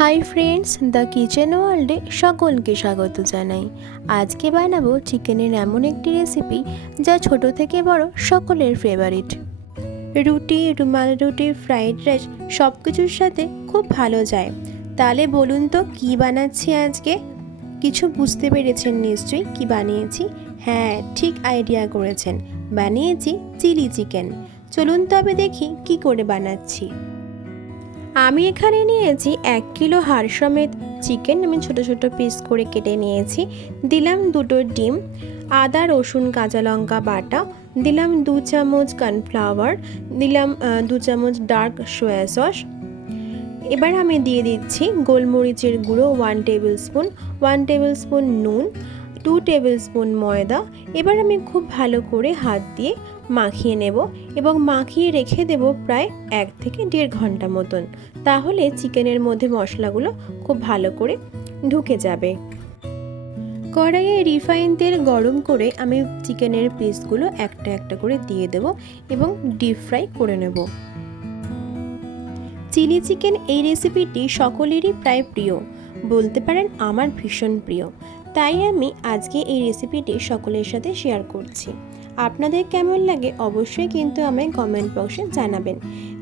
Hi friends, the kitchen ওয়ার্ল্ডে সকলকে স্বাগত জানাই। আজকে বানাবো চিকেনের এমন একটি রেসিপি যা ছোট থেকে বড় সকলের ফেভারিট। রুটি, রুমাল রুটি, ফ্রাইড রাইস সব কিছুর সাথে খুব ভালো যায়। তাহলে বলুন তো কী বানাচ্ছি আজকে? কিছু বুঝতে পেরেছেন নিশ্চয়ই কী বানিয়েছি? হ্যাঁ, ঠিক আইডিয়া করেছেন, বানিয়েছি চিলি চিকেন। চলুন তবে দেখি কী করে বানাচ্ছি। আমি এখানে নিয়েছি 1 কিলো হাড় সমেত চিকেন। আমি ছোট ছোট পিস করে কেটে নিয়েছি। দিলাম 2টো ডিম, আদা রসুন কাঁচা লঙ্কা বাটা, দিলাম 2 চামচ কর্নফ্লাওয়ার, দিলাম 2 চামচ ডার্ক সয়া সস। এবার আমি দিয়ে দিচ্ছি গোলমরিচের গুঁড়ো 1 টেবিল স্পুন, 1 টেবিল স্পুন নুন, 2 টেবিল স্পুন ময়দা। এবার আমি খুব ভালো করে হাত দিয়ে মাখিয়ে নেব এবং মাখিয়ে রেখে দেব প্রায় 1 থেকে 1.5 ঘন্টা মতন। তাহলে চিকেনের মধ্যে মশলাগুলো খুব ভালো করে ঢুকে যাবে। কড়াইয়ে রিফাইন তেল গরম করে আমি চিকেনের পিসগুলো একটা একটা করে দিয়ে দেব এবং ডিপ ফ্রাই করে নেব। চিলি চিকেন এই রেসিপিটি সকলেরই প্রায় প্রিয়, বলতে পারেন আমার ভীষণ প্রিয়। তাই আমি আজকে এই রেসিপিটি সকলের সাথে শেয়ার করছি। আপনাদের কেমন লাগে অবশ্যই কিন্তু আমায় কমেন্ট বক্সে জানাবেন।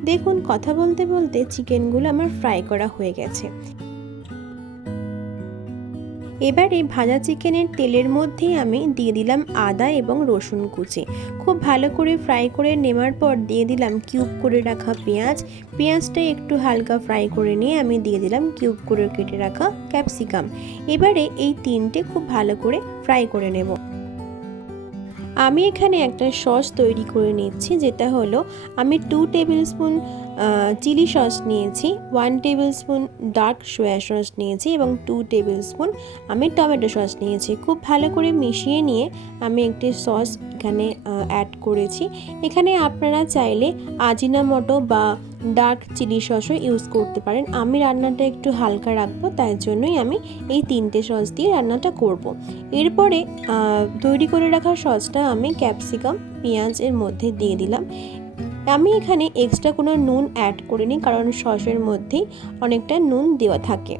দেখুন, কথা বলতে বলতে চিকেনগুলো আমার ফ্রাই করা হয়ে গেছে। এবারে ভাজা চিকেনের তেলের মধ্যেই আমি দিয়ে দিলাম আদা এবং রসুন কুচি। খুব ভালো করে ফ্রাই করে নেওয়ার পর দিয়ে দিলাম কিউব করে রাখা পেঁয়াজ। পেঁয়াজটা একটু হালকা ফ্রাই করে নিয়ে আমি দিয়ে দিলাম কিউব করে কেটে রাখা ক্যাপসিকাম। এবারে এই তিনটে খুব ভালো করে ফ্রাই করে নেব। আমি এখানে একটা সস তৈরি করে নিচ্ছি, যেটা হলো আমি 2 টেবিল স্পুন চিলি সস নিয়েছি, 1 table spoon dark soya sauce নিয়েছি এবং 2 টেবিল স্পুন আমি টমেটো সস নিয়েছি। খুব ভালো করে মিশিয়ে নিয়ে আমি একটি সস এখানে অ্যাড করেছি। এখানে আপনারা চাইলে আজিনামোটো বা ডার্ক চিলি সসও ইউজ করতে পারেন। আমি রান্নাটা একটু হালকা রাখবো, তাই জন্যই আমি এই 3টে সস দিয়ে রান্নাটা করব। এরপরে তৈরি করে রাখা সসটা আমি ক্যাপসিকাম পেঁয়াজের মধ্যে দিয়ে দিলাম। আমি এখানে এক্সট্রা কোনো নুন অ্যাড করিনি, কারণ সসের মধ্যেই অনেকটা নুন দেওয়া থাকে।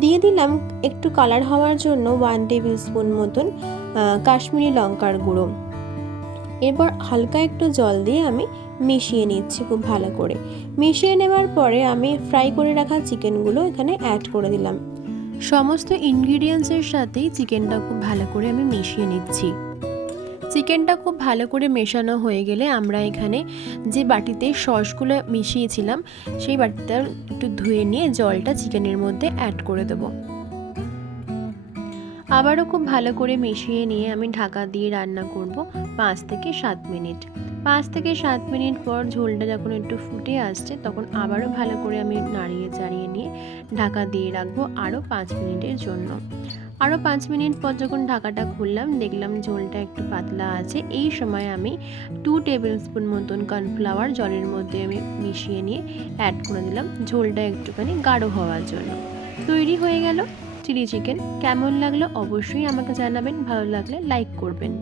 দিয়ে দিলাম একটু কালার হওয়ার জন্য 1 টেবিল স্পুন মতন কাশ্মীরি লঙ্কার গুঁড়ো। এরপর হালকা একটু জল দিয়ে আমি মিশিয়ে নিচ্ছি খুব ভালো করে। মিশিয়ে নেওয়ার পরে আমি ফ্রাই করে রাখা চিকেনগুলো এখানে অ্যাড করে দিলাম। সমস্ত ইনগ্রিডিয়েন্টসের সাথেই চিকেনটা খুব ভালো করে আমি মিশিয়ে নিচ্ছি। চিকেনটা খুব ভালো করে মেশানো হয়ে গেলে আমরা এখানে যে বাটিতে সসগুলো মিশিয়েছিলাম সেই বাটিটা একটু ধুয়ে নিয়ে জলটা চিকেনের মধ্যে অ্যাড করে দেবো। আবারও খুব ভালো করে মিশিয়ে নিয়ে আমি ঢাকা দিয়ে রান্না করব 5 থেকে 7 মিনিট। 5 থেকে 7 মিনিট পর ঝোলটা যখন একটু ফুটে আসছে তখন আবারও ভালো করে আমি নাড়িয়ে চাড়িয়ে নিয়ে ঢাকা দিয়ে রাখবো আরও 5 মিনিটের জন্য। আরও 5 মিনিট পর যখন ঢাকাটা খুললাম দেখলাম ঝোলটা একটু পাতলা আছে। এই সময় আমি 2 টেবিল স্পুন মতন কর্নফ্লাওয়ার জলের মধ্যে আমি মিশিয়ে নিয়ে অ্যাড করে দিলাম ঝোলটা একটুখানি গাঢ় হওয়ার জন্য। তৈরি হয়ে গেল চিলি চিকেন। কেমন লাগলো অবশ্যই আমাকে জানাবেন, ভালো লাগলে লাইক করবেন।